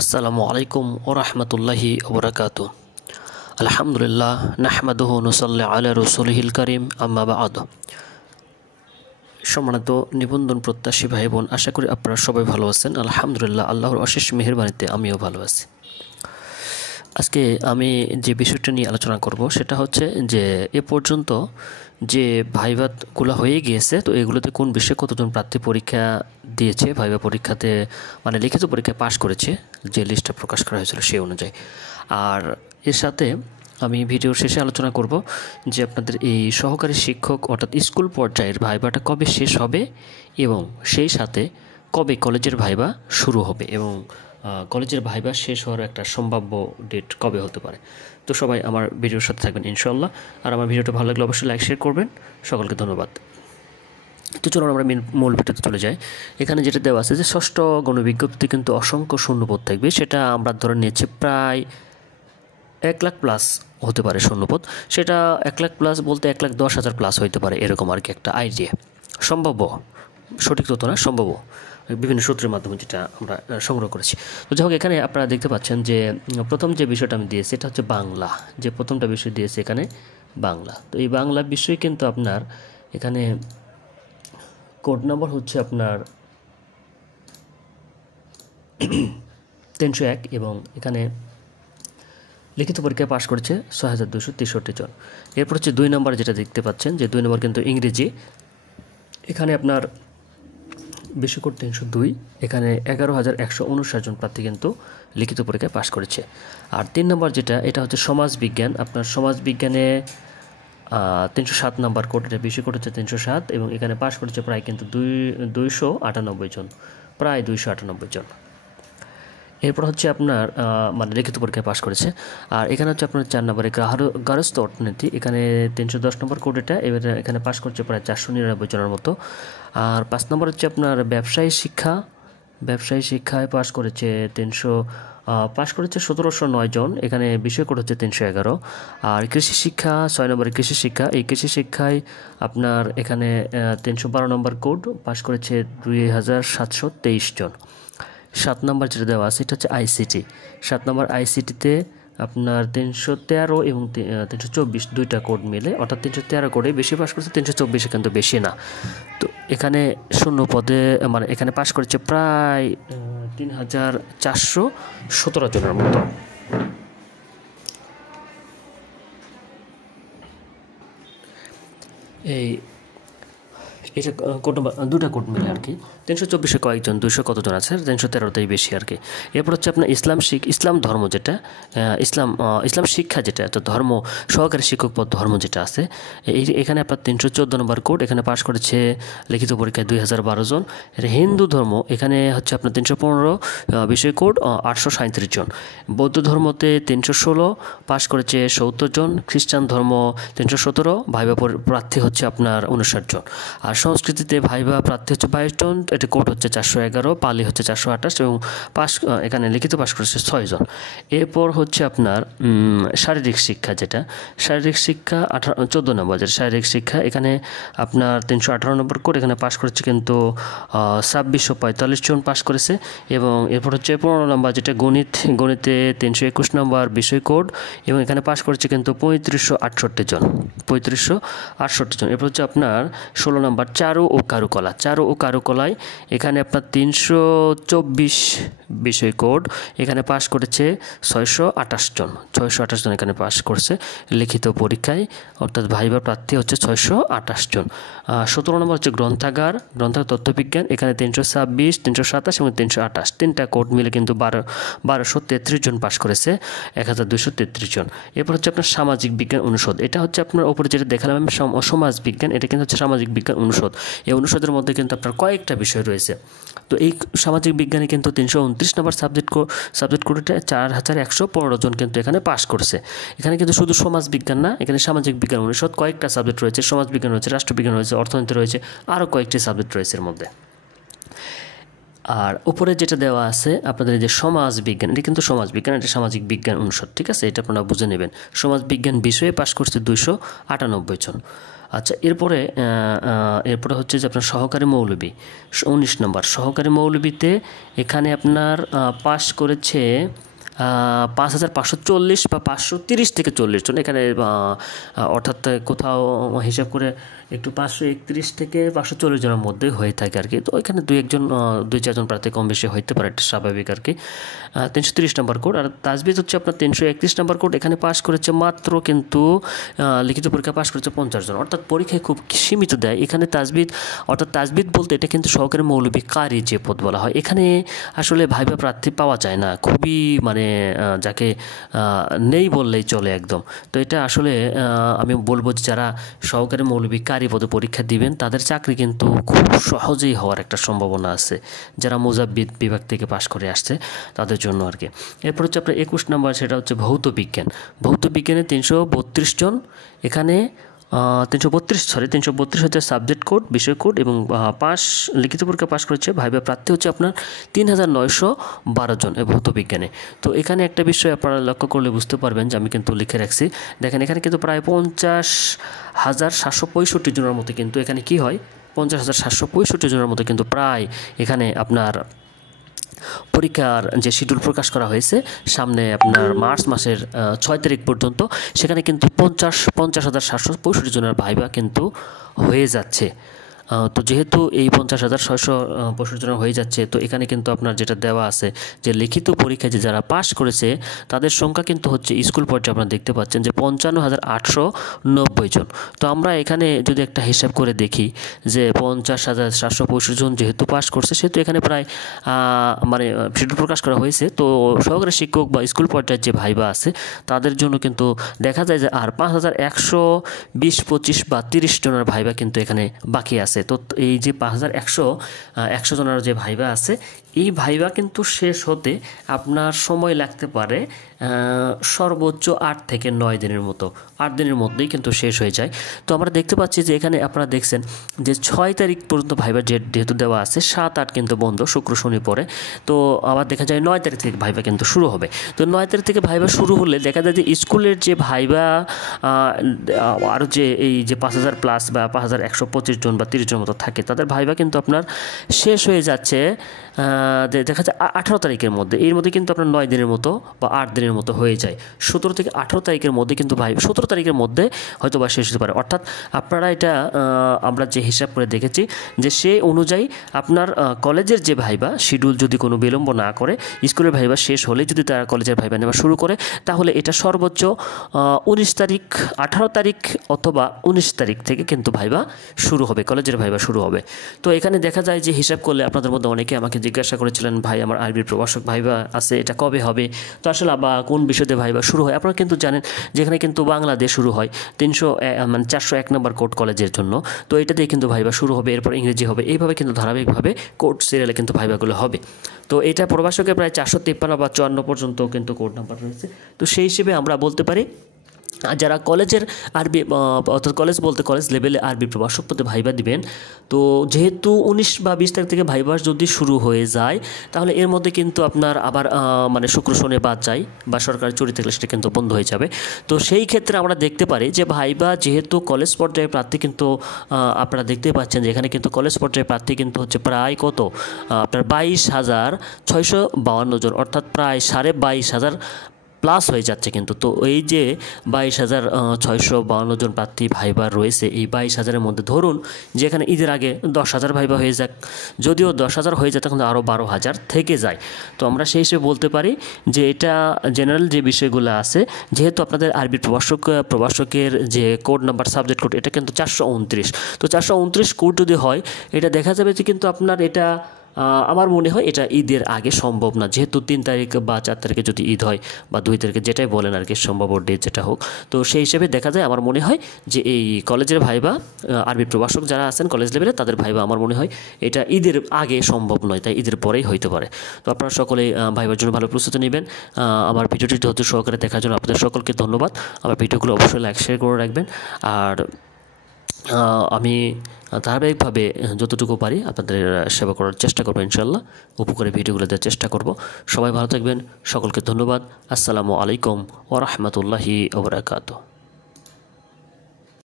আসসালামু আলাইকুম ওয়া রাহমাতুল্লাহি ওয়া বারাকাতুহু। আলহামদুলিল্লাহ নাহমাদুহু নুসাল্লি আলা রাসূলিহিল কারীম আম্মা বা'দ। সম্মানিত নিবন্ধন প্রত্যাশী ভাই বোন, আশা করি আপনারা সবাই ভালো আছেন। আলহামদুলিল্লাহ, আল্লাহর অশেষ মেহেরবানিতে আমিও ভালো আছি। আজকে আমি যে বিষয়টা নিয়ে আলোচনা করব সেটা হচ্ছে যে এ পর্যন্ত যে ভাইভাগুলো হয়ে গিয়েছে, তো এগুলোতে কোন বিষয়ে কতজন প্রার্থী পরীক্ষা দিয়েছে, ভাইভা পরীক্ষাতে মানে লিখিত পরীক্ষায় পাশ করেছে, যে লিস্টটা প্রকাশ করা হয়েছিল সেই অনুযায়ী। আর এর সাথে আমি ভিডিওর শেষে আলোচনা করব যে আপনাদের এই সহকারী শিক্ষক অর্থাৎ স্কুল পর্যায়ের ভাইভাটা কবে শেষ হবে এবং সেই সাথে কবে কলেজের ভাইভা শুরু হবে এবং কলেজের ভাইভা শেষ হওয়ার একটা সম্ভাব্য ডেট কবে হতে পারে। তো সবাই আমার ভিডিওর সাথে থাকবেন ইনশাল্লাহ। আর আমার ভিডিওটা ভালো লাগলে অবশ্যই লাইক শেয়ার করবেন। সকলকে ধন্যবাদ। তো চলুন আমরা মূল ভিডিওতে চলে যাই। এখানে যেটা দেওয়া আছে যে ষষ্ঠ গণবিজ্ঞপ্তি কিন্তু অসংখ্য শূন্যপদ থাকবে, সেটা আমরা ধরে নিয়েছি প্রায় 1,00,000 প্লাস হতে পারে শূন্যপদ। সেটা 1,00,000 প্লাস বলতে 1,10,000 প্লাস হতে পারে, এরকম আর কি একটা আইডিয়া। সম্ভাব্য, সঠিক তথ্য না, সম্ভাব্য, বিভিন্ন সূত্রের মাধ্যমে যেটা আমরা সংগ্রহ করেছি। তো যাই হোক, এখানে আপনারা দেখতে পাচ্ছেন যে প্রথম যে বিষয়টা আমি দিয়েছি এটা হচ্ছে বাংলা। যে প্রথমটা বিষয় দিয়েছি এখানে বাংলা। তো এই বাংলা বিষয় কিন্তু আপনার এখানে কোড নাম্বার হচ্ছে আপনার 301 এবং এখানে লিখিত পরীক্ষায় পাশ করেছে 6,263 জন। এরপর হচ্ছে 2 নম্বর যেটা দেখতে পাচ্ছেন যে 2 নম্বর কিন্তু ইংরেজি। এখানে আপনার বিশ্বকোড 302, এখানে 11,159 জন প্রার্থী কিন্তু লিখিত পরীক্ষায় পাশ করেছে। আর 3 নম্বর যেটা, এটা হচ্ছে সমাজ বিজ্ঞান। আপনার সমাজ বিজ্ঞানে 307 নম্বর কোড, এটা বিশ্বকোড হচ্ছে 307 এবং এখানে পাশ করেছে প্রায় কিন্তু 298 জন, প্রায় 298 জন। এরপর হচ্ছে আপনার মানে লিখিত পরীক্ষায় পাশ করেছে। আর এখানে হচ্ছে আপনার 4 নম্বরে গার্হস্থ্য অর্থনীতি, এখানে 310 নম্বর কোড, এটা এবার এখানে পাশ করছে প্রায় 499 জনের মতো। আর 5 নম্বর হচ্ছে আপনার ব্যবসায়ী শিক্ষা। ব্যবসায়ী শিক্ষায় পাশ করেছে 1709 জন, এখানে বিষয় কোড হচ্ছে 311। আর কৃষি শিক্ষা 6 নম্বরে কৃষি শিক্ষা, এই কৃষি শিক্ষায় আপনার এখানে 312 নম্বর কোড, পাশ করেছে 2,723 জন। 7 নম্বর যেটা দেওয়া আছে এটা হচ্ছে আইসিটি। 7 নম্বর আইসিটিতে আপনার 313 এবং 324 দুইটা কোড মিলে, অর্থাৎ 313 কোডে বেশি পাশ করেছে, 324 কিন্তু বেশি না। তো এখানে শূন্য পদে মানে এখানে পাশ করেছে প্রায় 3,417 জনের মতো। এই এটা কোড দুটা কোড মিলে আর কি, 324 কয়েকজন, 200 কতজন আছে, 313টাই বেশি আর কি। এরপর হচ্ছে আপনার ইসলাম ধর্ম যেটা, ইসলাম শিক্ষা যেটা, তো ধর্ম সহকারী শিক্ষক পদ ধর্ম যেটা আছে, এখানে আপনার 314 নম্বর কোড, এখানে পাশ করেছে লিখিত পরীক্ষায় 2,012 জন। এটা হিন্দু ধর্ম, এখানে হচ্ছে আপনার 315 বিষয় কোড, 837 জন। বৌদ্ধ ধর্মতে 316 পাশ করেছে 70 জন। খ্রিস্টান ধর্ম 317, ভাইভা প্রার্থী হচ্ছে আপনার 59 জন। আর সংস্কৃতিতে ভাইভা প্রার্থী হচ্ছে 22 জন, এটা কোড হচ্ছে 411, পালি হচ্ছে 428 এবং এখানে লিখিত পাশ করেছে 6 জন। এরপর হচ্ছে আপনার শারীরিক শিক্ষা যেটা, শারীরিক শিক্ষা 14 নম্বর যেটা শারীরিক শিক্ষা, এখানে আপনার 318 নম্বর কোড, এখানে পাশ করেছে কিন্তু 2,645 জন পাশ করেছে। এবং এরপর হচ্ছে 15 নম্বর যেটা গণিতে 321 নম্বর বিষয় কোড এবং এখানে পাশ করেছে কিন্তু 3,568 জন, 3,568 জন। এরপর হচ্ছে আপনার 16 নম্বর চারু ও কারুকলায়, এখানে আপনার 324 বিষয় কোড, এখানে পাশ করেছে 628 জন, 628 জন এখানে পাশ করছে লিখিত পরীক্ষায়, অর্থাৎ ভাইভা প্রার্থী হচ্ছে 628 জন। 17 নম্বর হচ্ছে গ্রন্থাগার তথ্যবিজ্ঞান, এখানে 326, 327 এবং 328 তিনটা কোড মিলে কিন্তু 1,233 জন পাশ করেছে, 1,233 জন। এরপর হচ্ছে আপনার সামাজিক বিজ্ঞান অনুষদ, এটা হচ্ছে আপনার ওপরে যেটা দেখালাম আমি সমাজ বিজ্ঞান, এটা কিন্তু হচ্ছে সামাজিক বিজ্ঞান অনুষদ। এই অনুষদের মধ্যে কিন্তু আপনার কয়েকটা বিষয় রয়েছে। তো এই সামাজিক বিজ্ঞানে কিন্তু 329 নম্বর সাবজেক্ট কোডে 4,115 জন কিন্তু এখানে পাশ করছে। এখানে কিন্তু শুধু সমাজ বিজ্ঞান না, এখানে সামাজিক বিজ্ঞান অনুষদ কয়েকটা সাবজেক্ট রয়েছে, সমাজ বিজ্ঞান রয়েছে, রাষ্ট্রবিজ্ঞান রয়েছে, অর্থনীতি রয়েছে, আরও কয়েকটি সাবজেক্ট রয়েছে এর মধ্যে। আর উপরে যেটা দেওয়া আছে আপনাদের যে সমাজ বিজ্ঞান, এটা কিন্তু সমাজ বিজ্ঞান, এটা সামাজিক বিজ্ঞান অনুষদ, ঠিক আছে, এটা আপনারা বুঝে নেবেন। সমাজ বিজ্ঞান বিষয়ে পাশ করছে 298 জন। আচ্ছা, এরপরে হচ্ছে যে আপনার সহকারী মৌলবী 19 নম্বর। সহকারী মৌলবীতে এখানে আপনার পাস করেছে 5540 বা 530 থেকে 40 জন এখানে, অর্থাৎ কোথাও হিসাব করে একটু 531 থেকে 540 জনের মধ্যে হয়ে থাকে আর কি। তো এখানে দুই চারজন প্রার্থী কম বেশি হইতে পারে, এটা স্বাভাবিক আর কি। 330 নম্বর কোড। আর তাজবিদ হচ্ছে আপনার 331 নম্বর কোড। এখানে পাস করেছে মাত্র কিন্তু লিখিত পরীক্ষা পাস করেছে 50 জন, অর্থাৎ পরীক্ষায় খুব সীমিত দেয় এখানে তাজবিদ। অর্থাৎ তাজবিদ বলতে এটা কিন্তু সহকারী মৌলবী কারি যে পদ বলা হয়, এখানে আসলে ভাইবা প্রার্থী পাওয়া যায় না, খুবই মানে যাকে নেই বললেই চলে একদম। তো এটা আসলে আমি বলবো যে যারা সহকারী মৌলবী কারি পদে পরীক্ষা দিবেন তাদের চাকরি কিন্তু খুব সহজেই হওয়ার একটা সম্ভাবনা আছে, যারা মুজাব্বিদ বিভাগ থেকে পাশ করে আসছে তাদের জন্য আর কি। এরপর হচ্ছে আপনার 21 নম্বর, সেটা হচ্ছে ভৌত বিজ্ঞান। ভৌত বিজ্ঞানে 332 জন। এখানে 332 হচ্ছে সাবজেক্ট কোড, বিষয় কোড, এবং লিখিত পরীক্ষা পাশ করেছে ভাইবা প্রার্থী হচ্ছে আপনার 3912 জন এই ভৌত বিজ্ঞানে। তো এখানে একটা বিষয় আপনারা লক্ষ্য করলে বুঝতে পারবেন যে আমি কিন্তু লিখে রাখছি, দেখেন এখানে কিন্তু প্রায় 50,765 জনের মতো কিন্তু এখানে কি হয়, 50,765 জনের মতো কিন্তু প্রায় এখানে আপনার পরীক্ষার যে শিডিউল প্রকাশ করা হয়েছে সামনে আপনার মার্চ মাসের 6 তারিখ পর্যন্ত, সেখানে কিন্তু 50,765 জনের ভাইবা কিন্তু হয়ে যাচ্ছে। তো যেহেতু এই 50,665 জনের হয়ে যাচ্ছে, তো এখানে কিন্তু আপনার যেটা দেওয়া আছে যে লিখিত পরীক্ষায় যে যারা পাস করেছে তাদের সংখ্যা কিন্তু হচ্ছে স্কুল পর্যায়ে আপনারা দেখতে পাচ্ছেন যে 55,890 জন। তো আমরা এখানে যদি একটা হিসাব করে দেখি যে 50,765 জন যেহেতু পাস করছে, সেহেতু এখানে প্রায় মানে শিডিউল প্রকাশ করা হয়েছে। তো সহকারী শিক্ষক বা স্কুল পর্যায়ের যে ভাইবা আছে তাদের জন্য কিন্তু দেখা যায় যে আর 5,120, 25 বা 30 জনের ভাইবা কিন্তু এখানে বাকি আছে। তো এই যে 5,100 জনের যে ভাইবা আছে, এই ভাইবা কিন্তু শেষ হতে আপনার সময় লাগতে পারে সর্বোচ্চ 8 থেকে 9 দিনের মতো। 8 দিনের মধ্যেই কিন্তু শেষ হয়ে যায়। তো আমরা দেখতে পাচ্ছি যে এখানে আপনারা দেখছেন যে 6 তারিখ পর্যন্ত ভাইবা যেহেতু দেওয়া আছে, 7, 8 কিন্তু বন্ধ, শুক্র শনি পরে। তো আবার দেখা যায় 9 তারিখ থেকে ভাইবা কিন্তু শুরু হবে। তো 9 তারিখ থেকে ভাইবা শুরু হলে দেখা যায় যে স্কুলের যে ভাইবা আরও যে এই যে 5,000 প্লাস বা 5,125 জন বা 30 জন মতো থাকে, তাদের ভাইবা কিন্তু আপনার শেষ হয়ে যাচ্ছে দেখা যায় 18 তারিখের মধ্যে। এর মধ্যে কিন্তু আপনার 9 দিনের মতো বা 8 দিনের মতো হয়ে যায়। 17 থেকে 18 তারিখের মধ্যে কিন্তু 17 তারিখের মধ্যে হয়তো বা শেষ হতে পারে। অর্থাৎ আপনারা এটা আমরা যে হিসাব করে দেখেছি যে সে অনুযায়ী আপনার কলেজের যে ভাইবা শিডিউল যদি কোনো বিলম্ব না করে, স্কুলের ভাইবা শেষ হলে যদি তারা কলেজের ভাইবা নেওয়া শুরু করে, তাহলে এটা সর্বোচ্চ 19 তারিখ, 18 তারিখ অথবা 19 তারিখ থেকে কিন্তু ভাইবা শুরু হবে, কলেজের ভাইবা শুরু হবে। তো এখানে দেখা যায় যে হিসাব করলে আপনাদের মধ্যে অনেকে আমাকে জিজ্ঞাসা করেছিলেন, ভাই আমার আরবির প্রভাষক ভাইবা আছে, এটা কবে হবে? তো আসলে বা কোন বিষয়তে ভাইবা শুরু হয়? আপনারা কিন্তু জানেন যেখানে কিন্তু বাংলাদেশ শুরু হয় 401 নম্বর কোড কলেজের জন্য। তো এটা দিয়ে কিন্তু ভাইবা শুরু হবে, এরপর ইংরেজি হবে, এইভাবে কিন্তু ধারাবাহিকভাবে কোড সিরিয়ালে কিন্তু ভাইবাগুলো হবে। তো এটা প্রভাষকে প্রায় 453 বা 54 পর্যন্ত কিন্তু কোড নাম্বার রয়েছে। তো সেই হিসেবে আমরা বলতে পারি যারা কলেজের আরবি অর্থাৎ কলেজ বলতে কলেজ লেভেলে আরবি প্রভাষক পদে ভাইবা দিবেন, তো যেহেতু 19 বা 20 তারিখ থেকে ভাইবা যদি শুরু হয়ে যায়, তাহলে এর মধ্যে কিন্তু আপনার আবার মানে শুক্র শনি বাদ যায় বা সরকারি ছুটি থাকলে সেটা কিন্তু বন্ধ হয়ে যাবে। তো সেই ক্ষেত্রে আমরা দেখতে পারি যে ভাইবা যেহেতু কলেজ পর্যায়ে প্রার্থী কিন্তু আপনারা দেখতে পাচ্ছেন যে এখানে কিন্তু কলেজ পর্যায়ে প্রার্থী কিন্তু হচ্ছে প্রায় কত আপনার 22,652 জন, অর্থাৎ প্রায় 22,500 প্লাস হয়ে যাচ্ছে কিন্তু। তো এই যে 22,652 জন প্রার্থী ভাইবা রয়েছে, এই 22,000-এর মধ্যে ধরুন যে এখানে ঈদের আগে 10,000 ভাইবা হয়ে যাক, যদিও 10,000 হয়ে যায় তখন আরও 12,000 থেকে যায়। তো আমরা সেই হিসেবে বলতে পারি যে এটা জেনারেল যে বিষয়গুলো আছে, যেহেতু আপনাদের আরবি প্রভাষকের যে কোড নাম্বার সাবজেক্ট কোড এটা কিন্তু 429, তো 429 কোড যদি হয়, এটা দেখা যাবে যে কিন্তু আপনার এটা আমার মনে হয় এটা ঈদের আগে সম্ভব না, যেহেতু 3 তারিখ বা 4 তারিখে যদি ঈদ হয় বা 2 তারিখে যেটাই বলেন আর কি, সম্ভব ডেট যেটা হোক। তো সেই হিসেবে দেখা যায় আমার মনে হয় যে এই কলেজের ভাইবা আরবি প্রভাষক যারা আছেন কলেজ লেভেলে তাদের ভাইবা আমার মনে হয় এটা ঈদের আগে সম্ভব নয়, তাই ঈদের পরেই হইতে পারে। তো আপনারা সকলেই ভাইবার জন্য ভালো প্রস্তুতি নেবেন। আমার ভিডিওটি ধৈর্য সহকারে দেখার জন্য আপনাদের সকলকে ধন্যবাদ। আমার ভিডিওগুলো অবশ্যই লাইক শেয়ার করে রাখবেন। আর আমি ধারাবাহিকভাবে যতটুকু পারি আপনাদের সেবা করার চেষ্টা করবো, ইনশাল্লাহ উপকারী ভিডিওগুলো দেওয়ার চেষ্টা করব। সবাই ভালো থাকবেন, সকলকে ধন্যবাদ। আসসালামু আলাইকুম ওয়া রাহমাতুল্লাহি ওয়া বারাকাতুহু।